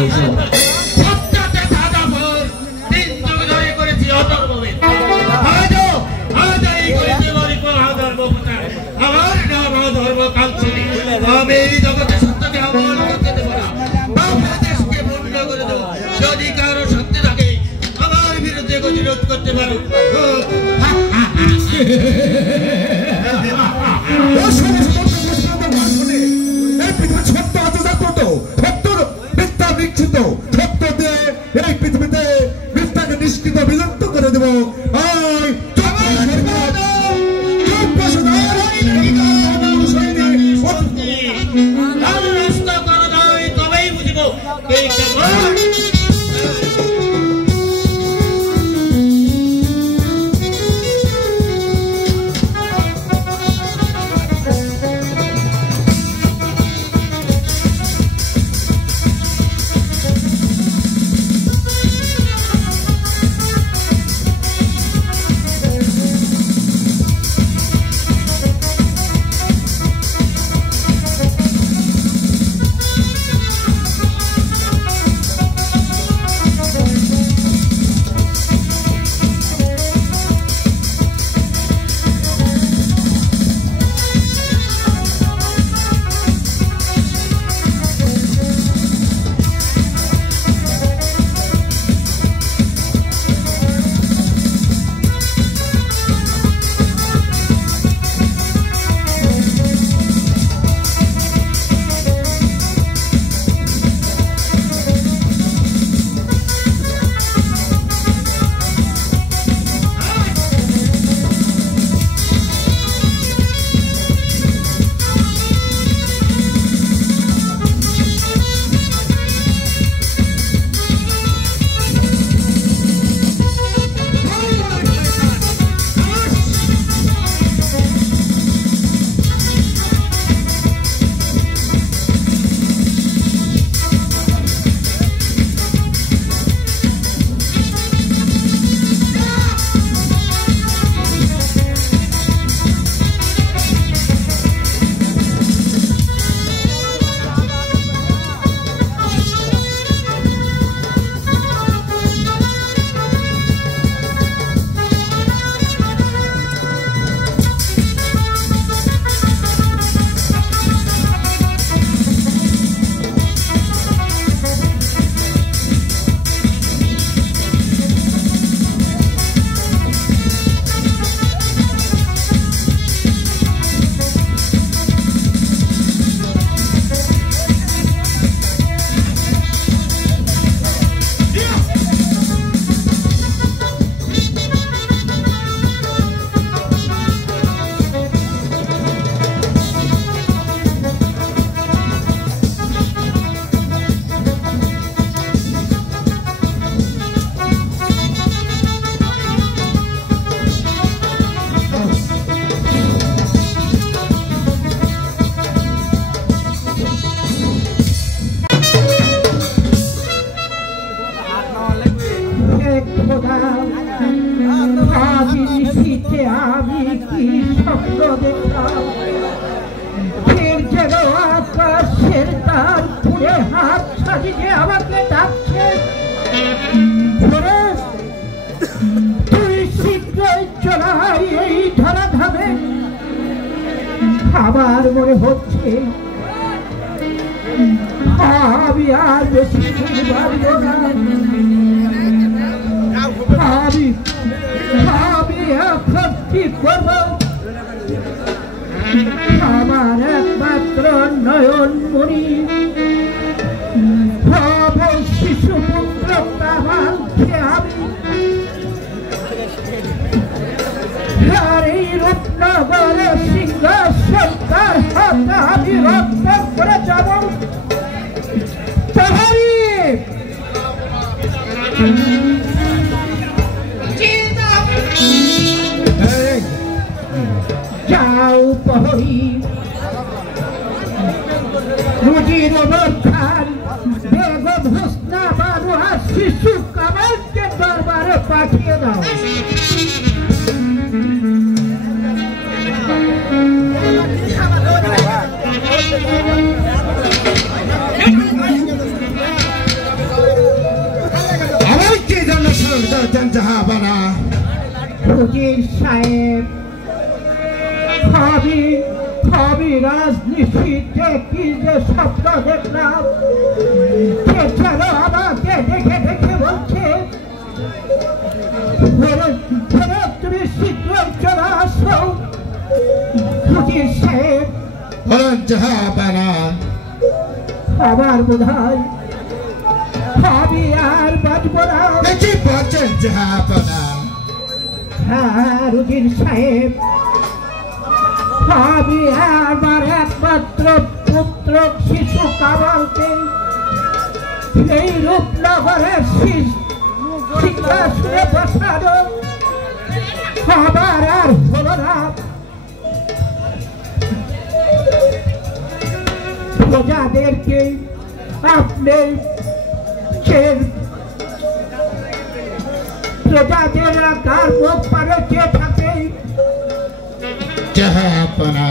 সত্যতে সাদা ভোর 3 যুগ ধরে করেছি অধর্মে আজও এই করেছি লরিপর অধর্ম প্রচার আমার নাম অধর্ম কালচুরি আমি এই জগতে সত্যকে অবমান করতে দেব না বাংলা দেশকে পূর্ণ করে দেব যদি কারো শক্তি থাকে আমার বিরুদ্ধে গতিরোধ করতে পারো পৃথিবীতে মিথ্যাকে নিষ্কৃত বিলুপ্ত করে দেব তবেই বুঝিব আমার মনে হচ্ছে আমি আর বেশি আমি এখন কি করব আমার একমাত্র নয়ন মণি শিশু পুত্র প্রাণকে আমি আর এই রূপনগর সিংহাসন তার হাতে আমি রক্ষণ করে যাব প্রহরী যাও প্রহরী রুজির রক্ষার বেগম হোসনা বানু আর শিশু কামালকে দরবারে পাঠিয়ে দাও জাহাপানা হুজুর সাহেব সবই রাজনীতিতে কি যে স্বপ্ন দেখলাম কে যেন আমাকে দেখে দেখে বলছে তুমি শীঘ্র চলে আসো হুজুর সাহেব বলেন জাহাপানা আমার বোধ হয় আমি আর বাঁচব না কি বলছেন জাহাপানা হ্যাঁ হুজুর সাহেব আমি আমার একমাত্র পুত্র শিশু কামালকে এই রূপনগরের সিংহাসনে বসানো আমার আর হলো না প্রজাদেরকে আপনি প্রজাদেররা কার মুখ পারে চেয়ে থাকে জাহাপানা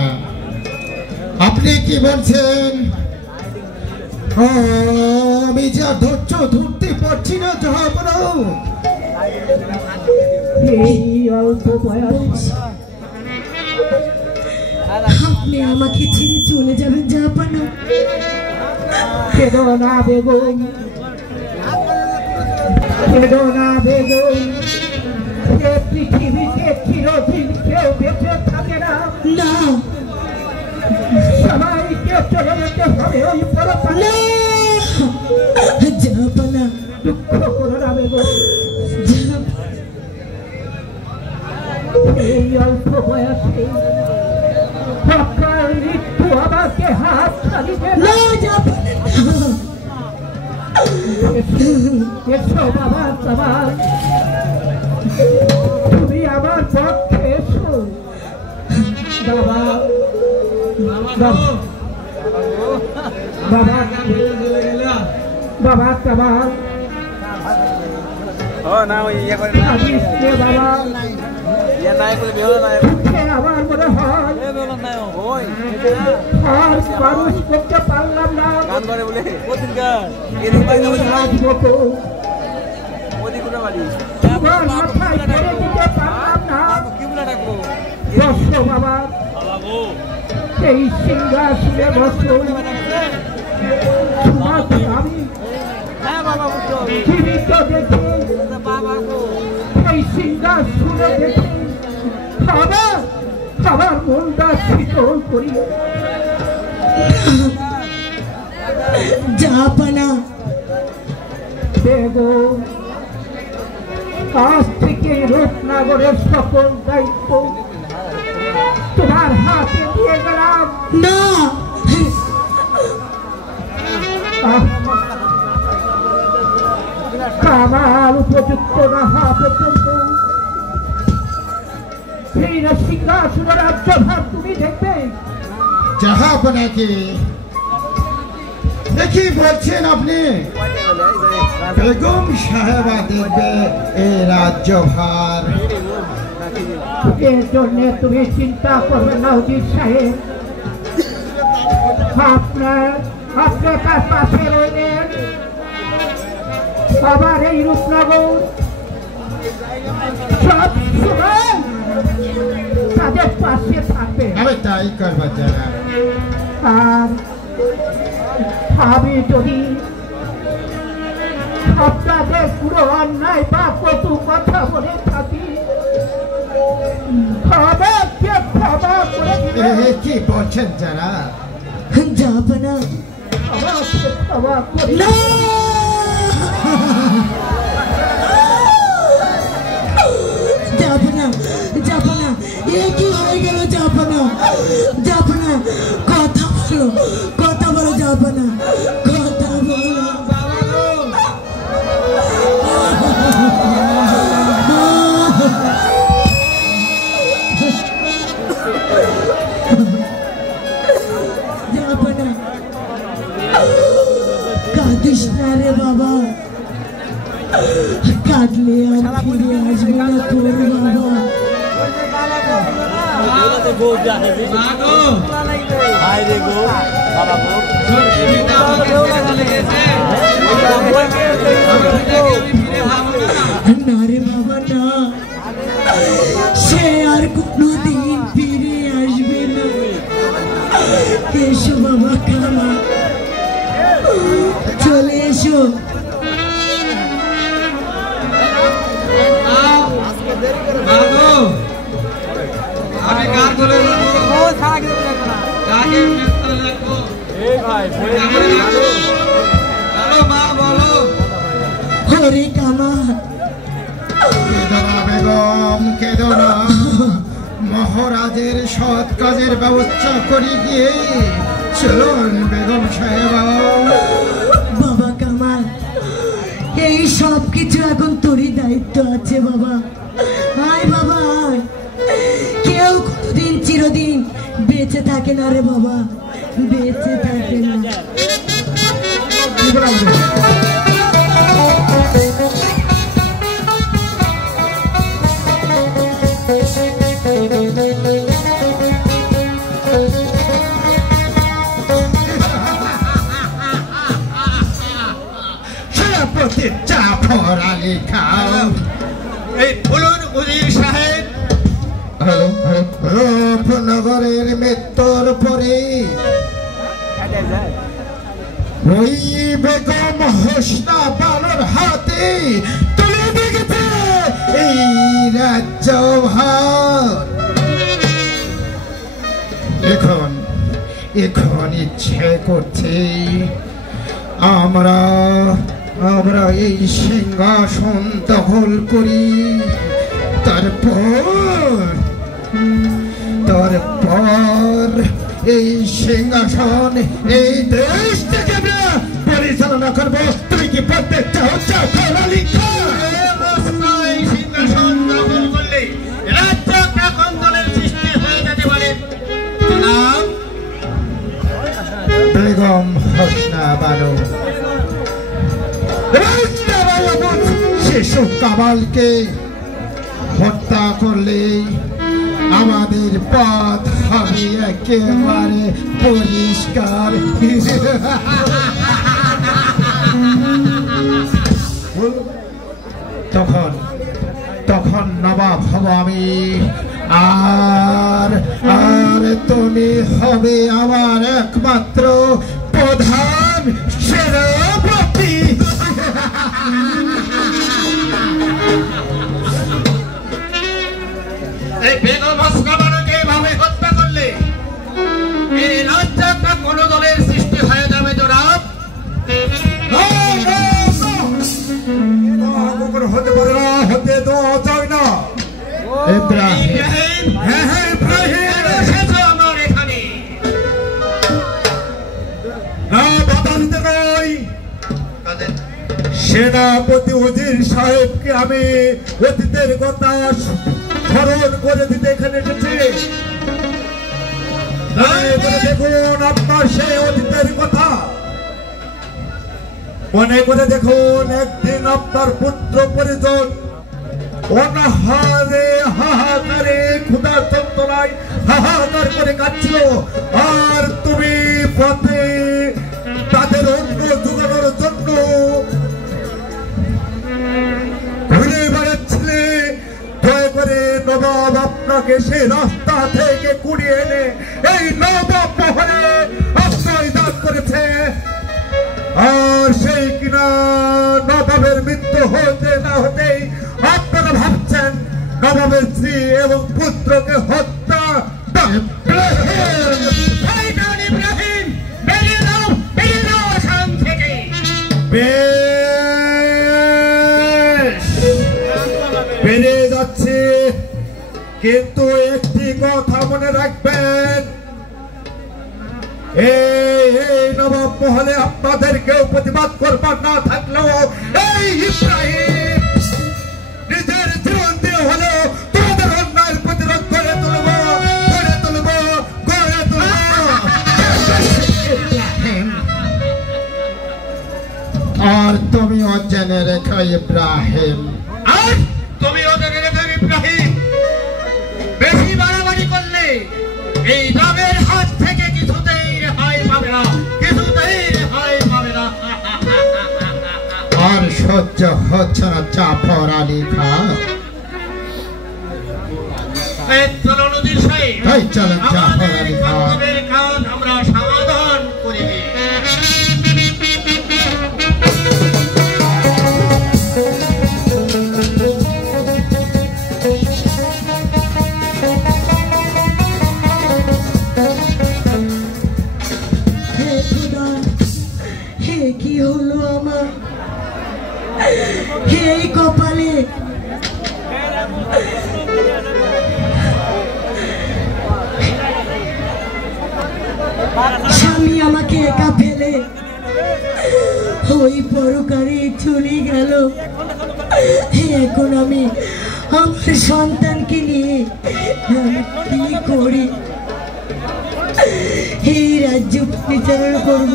আপনি কি বলছেন আমি যা ধৈর্য ধরতে পারছি না জাহাপানা এই অল্প বয়স আপনি আমাকে ছেড়ে চলে যাবেন জাহাপানা কেঁদো না বেগম কেঁদো না বেগম এ পৃথিবীতে চিরদিন কেউ বেঁচে থাকে না না সবাইকে চলে যেতে হবে ওই পরকালে জাহাপানা দুঃখ করো না বেগম এই অল্প বয়সে সকাল মৃত্যু আমাকে হাত ছাড়িবে না না জাহাপানা এসো বাবা সবার তুমি আমার পক্ষে এসো বাবা বাবা বাবা কামাল কাঁদিস নে বাবা উঠে আমার মনে হয় আর মানুষ করতে পারলাম না রাজমতো তোমার মাথায় করে দিতে পারলাম না বসো বাবা এই সিংহাসনে বসো তোমাকে আমি জীবিত দেখি এই সিংহাসনে দেখি আমার মনটা শীতল করি জাহাপানা বেগম আজ থেকে রূপনগরের সকল দায়িত্ব তোমার হাতে দিয়ে গেলাম না আমার উপযুক্ত না হওয়া পর্যন্ত সেই সিংহাসন রাজ্যভার তুমি দেখবে জাহাপানা কি দেখি বলছেন আপনি বেগম সাহেবা দেখবে এই রাজ্যভার এর জন্য তুমি চিন্তা করবে না হুজুর সাহেব আপনার তার পাশে রইলেন আবার এই রূপনগর সব সময় তাদের পাশে থাকবে আমি তাই করবো যারা আর আমি যদি আপনাদের পুরো অন্যায় বা কটু কথা বলে থাকি আমাকে ক্ষমা করে দিবেন কি বলছেন যারা জাহাপানা আমাকে ক্ষমা করে না জাহাপানা জাহাপানা এ কি হয়ে গেল জাহাপানা জাহাপানা কথা বলো জাহাপানা কথা বলো জাহাপানা কাঁদিস না রে বাবা কাঁদলে আর ফিরে আসবে না তোর বাবা না রে বাবা সে আর কোনোদিন ফিরে আসবে না। এসো বাবা কামা, চলে এসো। আমি গান বলে মা বলো। হরে কামা, বেগম কেঁদো না, মহারাজের সৎ কাজের ব্যবস্থা করে গিয়ে চলুন বেগম সাহেব। বাবা কামাল, এই সব কিছু এখন তোরই দায়িত্ব আছে বাবা। আয় বাবা আয়, কেউ কোনোদিন চিরদিন বেঁচে থাকে না রে বাবা, বেঁচে থাকে না। সেনাপতি জাফর আলী খান, এই বলুন উজির সাহেব। রূপনগরের মৃত্যুর পরে ওই বেগম হোসনা বানোর হাতে তুলে দিয়েছে এই রাজ্যভার। এখন ইচ্ছে করছে আমরা এই সিংহাসন দখল করি, তারপর এই সিংহাসন এই দেশ থেকে আমরা পরিচালনা করবো। তুমি কি বলতে চাও জাফর আলী খান? এই সিংহাসন দখল করলে রাজ্য প্রাকন্দলের সৃষ্টি হয়ে যেতে পারে। বেগম হোসনা বানো শিশু কামালকে হত্যা করলে আমাদের পথ হবে একেবারে পরিষ্কার। তখন নবাব হব আমি, আর তুমি হবে আমার একমাত্র প্রধান সেনাপতি। এই বেগম হোসনা বানোকে এভাবে হত্যা করলে এই রাজ্যটা কোন দলের সৃষ্টি হয়ে যাবে জনাব। হতে পারে না, হতে দেওয়া যায় না। ইব্রাহিম, হ্যাঁ ইব্রাহিম, এসেছো আমার এখানে। না বাধা দিতে নয়। সেনাপতি উজির সাহেবকে আমি অতীতের কথা স্মরণ করে দিতে এখানে এসেছি। দেখুন আপনার সেই অতীতের কথা মনে করে দেখুন। একদিন আপনার পুত্র পরিজন অনাহারে হাহাকারে ক্ষুধার যন্ত্রণায় হাহাকার করে কাটছিল, আর তুমি পথে তাদের অন্ন জোগানোর জন্য ঘুরে বেড়াচ্ছিলে। দয়া করে নবাব আপনাকে সেই রাস্তা থেকে কুড়িয়ে এনে এই নবাব মহলে আশ্রয় দান করেছে। আর সেই কিনা নবাবের মৃত্যু হতে না হতেই আপনারা ভাবছেন নবাবের স্ত্রী এবং পুত্রকে হত্যা। ইব্রাহিম, বেরিয়ে যাও এখান থেকে। বেরিয়ে যাচ্ছে, কিন্তু একটি কথা মনে রাখবেন, এই নবাব মহলে আপনাদের কেউ প্রতিবাদ করবার না থাকলেও এই ইব্রাহিম নিজের জীবন দিয়ে হলেও তোমাদের অন্যায়ের প্রতিরোধ করে তুলব। আর তুমিও জেনে রেখো ইব্রাহিম, আর তুমিও জেনে রেখো ইব্রাহিম, বেশি বাড়াবাড়ি করলে এই নবের হাত থেকে কিছুতেই রেহাই পাবে না, কিছুতেই রেহাই পাবে না। আর সহ্য হচ্ছে না জাফর আলী খান। চলুন উজির সাহেব, তাই চলেন জাফর আমাদের আলী খান। কর্তব্যের কাজ আমরা সমাধান করে দিই। হে খোদা, হে কি হলো আমার, হে এই কপালে স্বামী আমাকে একা ফেলে ওই পরকারে চলে গেল। এখন আমি আমার সন্তানকে নিয়ে কি করি? এই রাজ্য পরিচালনা করব।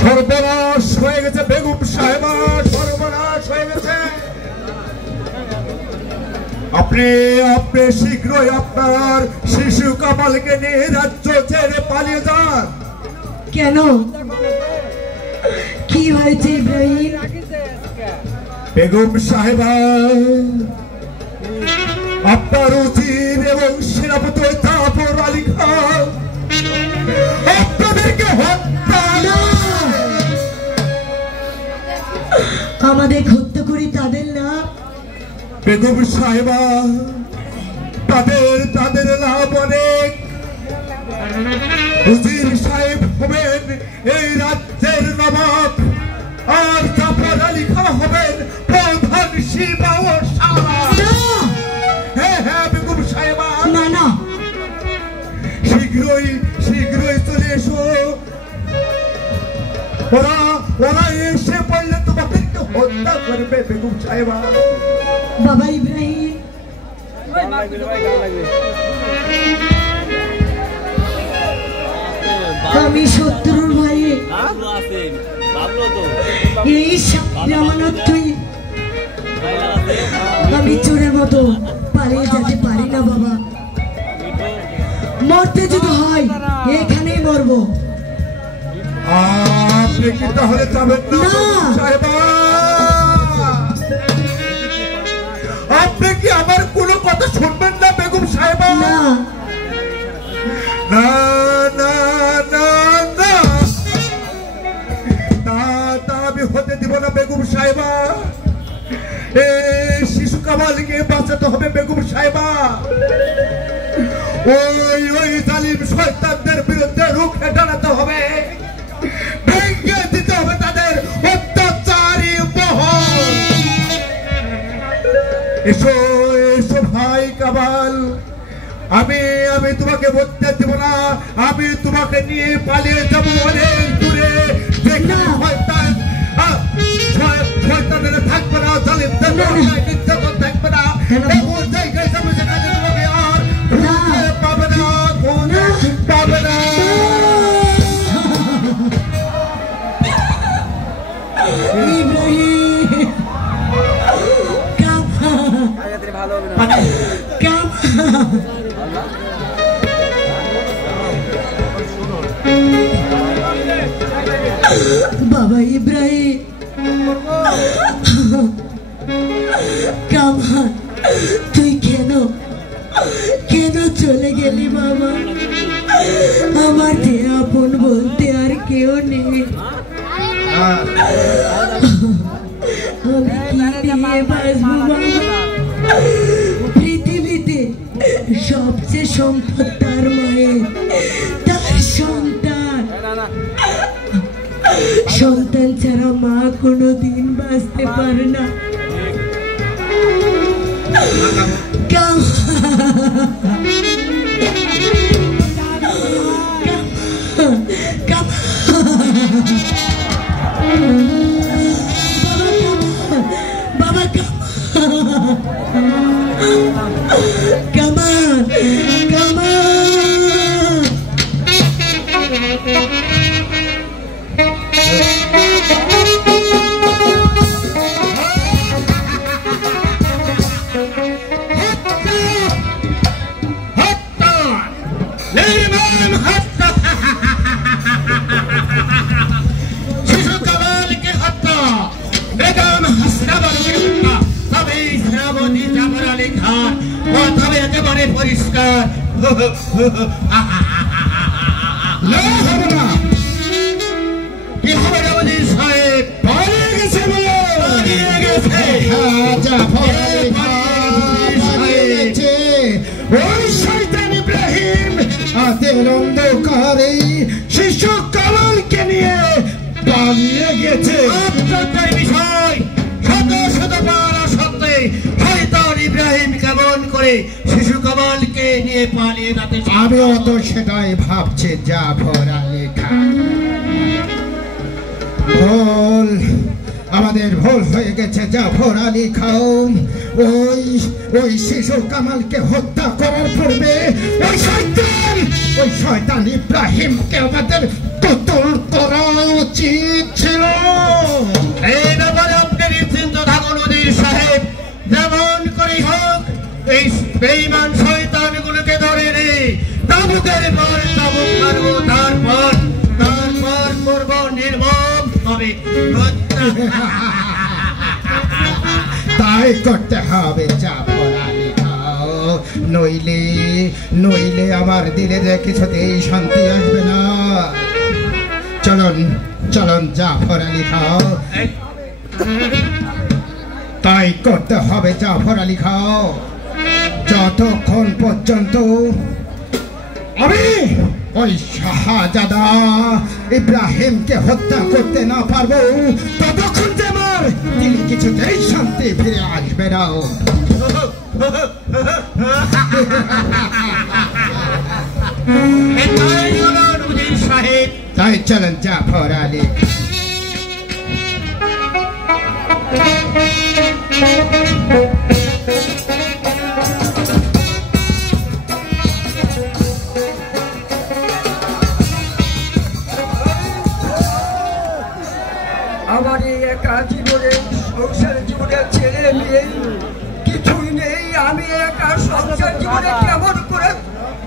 সর্বনাশ হয়ে গেছে বেগম সাহেবা, সর্বনাশ হয়ে গেছে। আপনি আপনি শীঘ্রই আপনার শিশু কামালকে নিয়ে রাজ্য ছেড়ে পালিয়ে যান। কেন, কি হয়েছে ইব্রাহিম? বেগম সাহেবা, আপনার উজির এবং সেনাপতি জাফর আলী খান আপনাদেরকে হত্যা আমাদের হত্যা করি তাদের না। বেগম সাহেবা, তাদের লাভ অনেক। উজির সাহেব হবেন এই রাজ্যের নবাব, আর জাফর আলী খান হবেন প্রধান শিবা ও সারা। হ্যাঁ হ্যাঁ বেগম সাহেবা, না না, শীঘ্রই চলে এসো। ওরা এসে পড়লে তোমাদেরকে হত্যা করবে বেগম সাহেবা। বাবা ইব্রাহিম, আমি শত্রুর ভয়ে এই আমানত তুই আমি চোরের মতো পালিয়ে যেতে পারি না বাবা। মরতে যদি হয় এখানেই মরবো। আপনি কি তাহলে যাবেন না না। সাহেবা? আপনি কি আমার কোনো কথা শুনবেন না বেগম সাহেবা? না না না না না, তা আমি হতে দিব না বেগম সাহেবা। এই শিশু কামালকে বাঁচাতে হবে বেগম সাহেবা। ওই জালিম শয়তানদের বিরুদ্ধে রুখে দাঁড়াতে হবে, ভেঙে দিতে হবে তাদের অত্যাচারী মহল। এসো এসো ভাই কামাল, আমি তোমাকে বলতে দেব না। আমি তোমাকে নিয়ে পালিয়ে যাবো অনেক দূরে, যেখানে শয়তানেরা থাকবে না, জালিমদের নির্যাতন থাকবে না। এমন জায়গায় যাবো যেখানে তোমাকে আর খুঁজে পাবে না, খুঁজে পাবে না। ইব্রাহিম, বাবা ইব্রাহিম, কামাল তুই কেন চলে গেলি বাবা? আমার যে আপন বলতে আর কেউ নেই। আমি কি দিয়ে বাঁচবো বাবা? পৃথিবীতে সবচেয়ে সম্পদ তার মায়ের, তার সন্তান ছাড়া মা কোনোদিন বাঁচতে পারে না। বাবা কামাল, বেগম হাসনাবাদ তবে সেনাপতি জাফর আলী খান পরিষ্কার। না হবে না, কি হবে না উজির সাহেব? পালিয়ে গেছে বলো। পালিয়ে গেছে। হ্যাঁ, জাফর আলী খান পালিয়ে গেছে। ওই শয়তান ইব্রাহিম রাতের অন্ধকারে শিশু কামালকে নিয়ে পালিয়ে গেছে। আশ্চর্যের বিষয়, শত শত বার সত্ত্বে শয়তান ইব্রাহিম কেমন করে শিশু কামালকে নিয়ে পালিয়ে যেতে চায়? আমিও তো সেটাই ভাবছি জাফর আলী খান। ভুল, আমাদের ভুল হয়ে গেছে জাফর আলী খান। ওই শিশু কামালকে হত্যা করার পূর্বে ওই শয়তান ইব্রাহিমকে আমাদের কতল করা উচিত ছিল। এই ব্যাপারে আপনি নিশ্চিন্ত থাকুন উজির সাহেব। যেমন করেই হোক এই বেঈমান শয়তানগুলোকে ধরে নে, তাবুকের পর তাবুক মারবো, তারপর করব নির্মম হবে হত্যা। তাই করতে হবে জাফর আলী খান, নইলে আমার দিলে কিছুতেই শান্তি আসবে না। চলুন জাফর আলী খান, তাই করতে হবে জাফর আলী খান। যতক্ষণ পর্যন্ত আমি ওই শাহজাদা ইব্রাহিমকে হত্যা করতে না পারবো, ততক্ষণ যে আমার দিল কিছুতেই শান্তি ফিরে আসবে না। এটাই হলো উজির সাহেব। তাই চলেন জাফর আলী। আমার এই একা জীবনে, সংসার জীবনে ছেলে মেয়ে কিছুই নেই। আমি একা সংসার জীবনে কেমন করে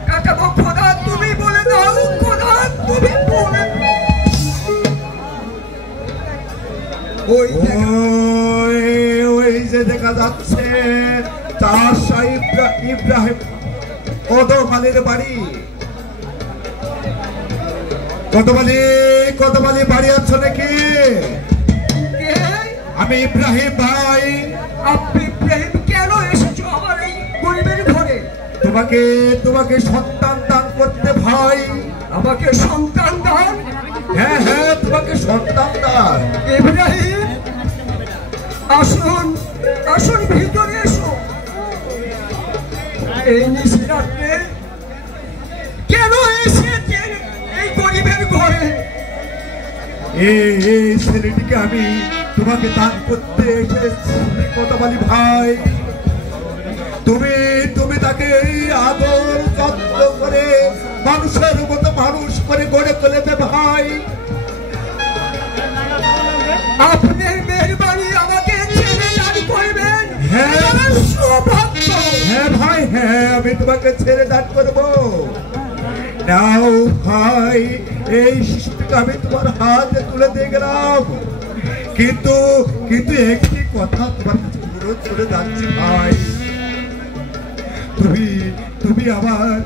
কাটাবো? খোদা তুমি বলে দাও, খোদা তুমি বলে। ওই যে দেখা যাচ্ছে চার সাহেব ইব্রাহিম কদম আলীর বাড়ি। কদম আলী বাড়ি আছো নাকি? আমি ইব্রাহিম ভাই। আপনি ইব্রাহিম কেন এসেছো আমার এই গরিবের ঘরে? তোমাকে সন্তান দান করতে ভাই। আমাকে সন্তান দান? হ্যাঁ, তোমাকে সন্তান দান। ইব্রাহিম আসুন ভিতরে এসো। এই নিশিরাত্রে কেন এসেছেন এই গরিবের ঘরে? এই ছেলেটিকে আমি তোমাকে দান করতে এসেছি কদম আলী ভাই। তুমি তাকে আদর যত্ন করে মানুষের মতো মানুষ করে গড়ে তোলেবে ভাই। আপনার মেহরবানি আমাকে ছেড়ে দান করবেন। হ্যাঁ। আমার সৌভাগ্য। হ্যাঁ ভাই, হ্যাঁ, আমি তোমাকে ছেড়ে দান করবো। নাও ভাই, এই শিশুটিকে আমি তোমার হাতে তুলে দিয়ে গেলাম, কিন্তু একটি কথা তোমার কাছে অনুরোধ করে যাচ্ছি ভাই। তুমি আমার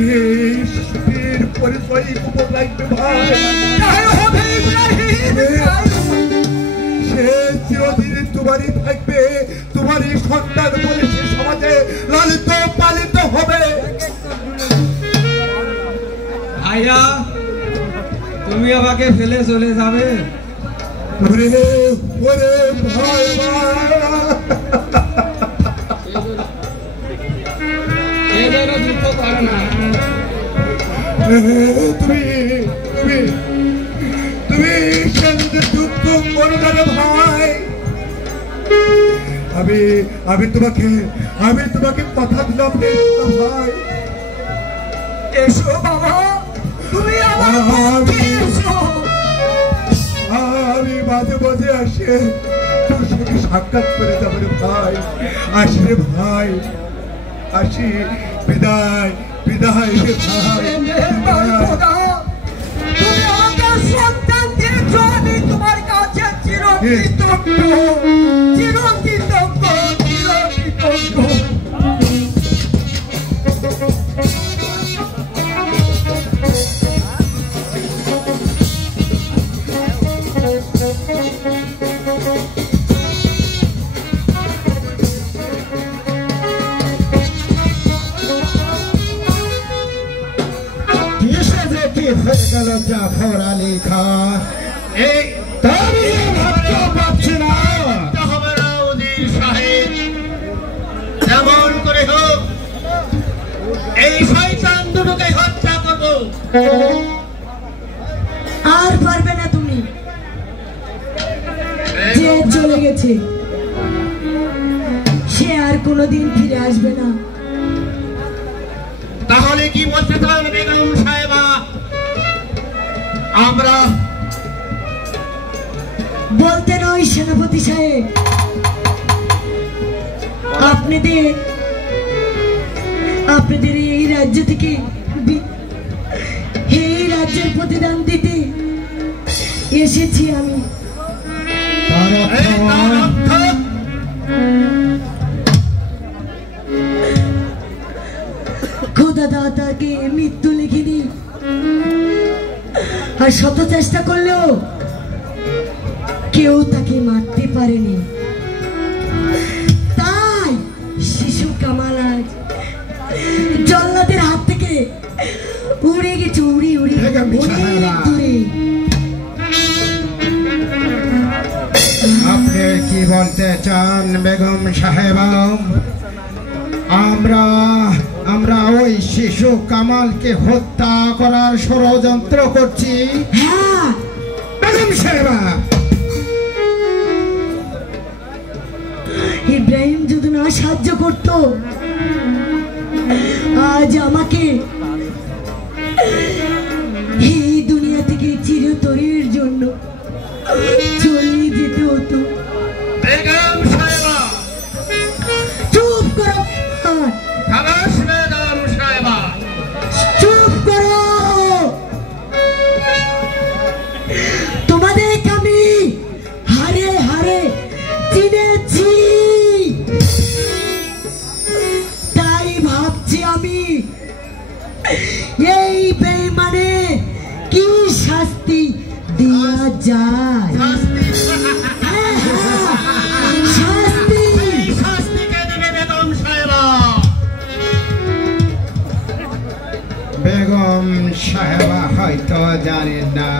এই শিশুটির পরিচয় গোপন রাখবে ভাই। তাই হবে ইব্রাহিম। সে চিরদিন তোমারই থাকবে, তোমারই সন্তান বলে সে সমাজে লালিত পালিত হবে। ভাইয়া, তুমি আমাকে ফেলে চলে যাবে? ওরে ভাই, দুঃখ করো না। তুমি দুঃখ করো না রে ভাই। আমি তোমাকে কথা দিলাম ভাই। এসো বাবা, তুমি আমার পক্ষে এসো। আমি মাঝে মাঝে আসে তোর সঙ্গে সাক্ষাৎ করে যাবো রে ভাই। আসি রে ভাই, আসি। বিদায় রে ভাই। খোদা, তুমি আমাকে সন্তান দিয়েছো, আমি তোমার কাছে চিরকৃতজ্ঞ। লেখা এই তবে ভাবতে পারছি না। হবে না উজির সাহেব, যেমন করে হোক এই শয়তান দুটোকে হত্যা করব। আর পারবে না তুমি, যে চলে গেছে সে আর কোনোদিন ফিরে আসবে না। তাহলে কি বলতে চান বেগম সাহেবা? আমরা বলতে নয় সেনাপতি সাহেব, আপনাদের এই রাজ্য থেকে এই রাজ্যের প্রতিদান দিতে এসেছি আমি। খোদা দাতাকে মৃত্যু লিখিনি, আর শত চেষ্টা করলেও কেউ তাকে মারতে পারেনি। তাই শিশু কামাল আজ জল্লাদের হাত থেকে উড়ে গেছে, উড়ে উড়ে অনেক দূরে। আপনি কি বলতে চান বেগম সাহেবা? আমরা ওই শিশু কামালকে হত্যা করার ষড়যন্ত্র করছি? হ্যাঁ বেগম সাহেবা, ইব্রাহিম যদি না সাহায্য করত, আজ আমাকে এই দুনিয়া থেকে চিরতরের জন্য চলে যেতে হতো। বেগম সাহেবা, চুপ করো, খালাস বেগম সাহেবা, চুপ করো। তোমাদের আমি হারে হারে চিনেছি, তাই ভাবছি আমি এই বেঈমানে কি শাস্তি দেওয়া যায়। শাস্তি শাস্তিকে দেবে বেগম সাহেবা। বেগম সাহেবা হয়তো জানেন না,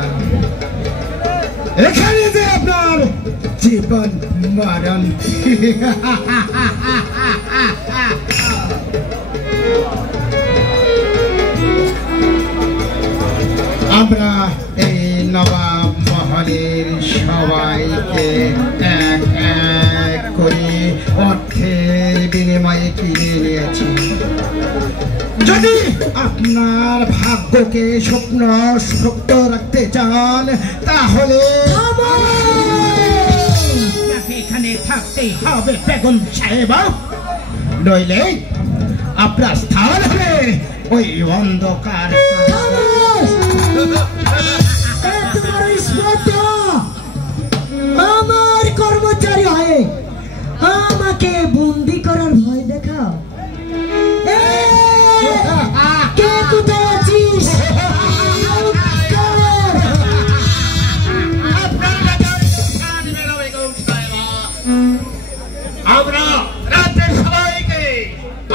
এখানে যে আপনার জীবন মরণ। আমরা এই নবাব মহলের সবাইকে এক এক করে অর্থের বিনিময়ে কিনে নিয়েছি। যদি আপনার ভাগ্যকে স্বপ্ন শক্ত রাখতে চান, তাহলে এখানে থাকতেই হবে বেগম সাহেবা, নইলে আপনার স্থান হবে ওই অন্ধকার। আমার কর্মচারী হয়ে আমাকে বন্দি করার ভয় দেখাও। কে কোথায় আছিস? আমরা রাজ্যের সবাইকে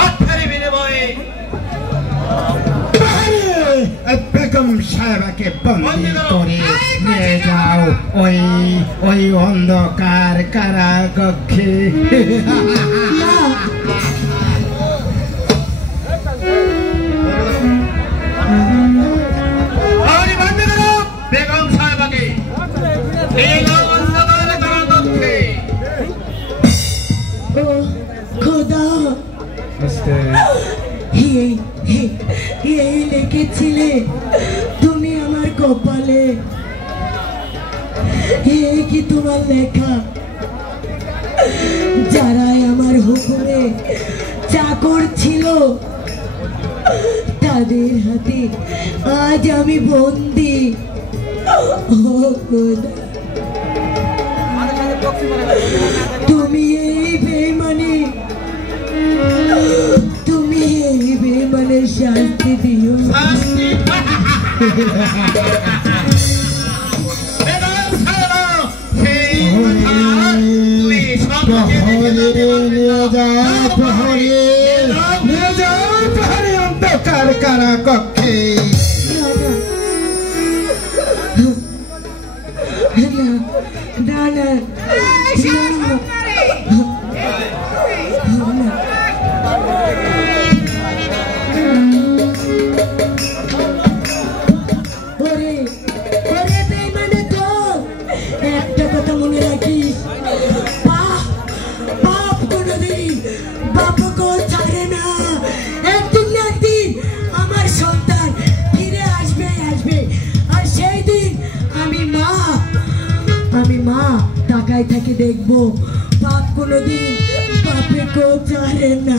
অর্থের বিনিময়ে বেগম সাহেবাকে বন্দি করে নিয়ে যাও ওই অন্ধকার কারাকক্ষে। বেগম সাহেবাকে অন্ধকার কারাকক্ষে। ও খোদা, এই লিখেছিলে তুমি আমার কপালে, এই কি তোমার লেখা? যারাই আমার হুকুমে চাকর ছিল তাদের হাতে আজ আমি বন্দি। ও খোদা, তুমি এই বেঈমানি, তুমি এই বেঈমানের শাস্তি দিও। অন্ধকার কারাকক্ষে। না না একটা কথা মনে রাখিস, বাপ কোনদিন বাপকে ছাড়ে না। একদিন না একদিন আমার সন্তান ফিরে আসবে। আর সেই দিন আমি মা তাকায় থেকে দেখবো বাপ কোনদিন বাপকেও ছাড়ে না।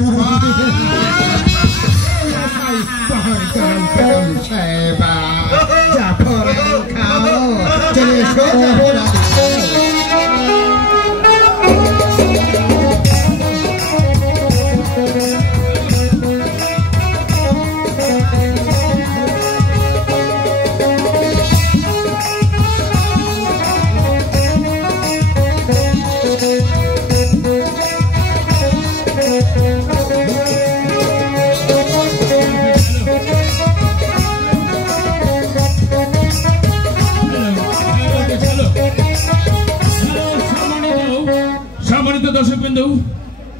সম্মানিত দর্শকবৃন্দ,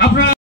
আপনারা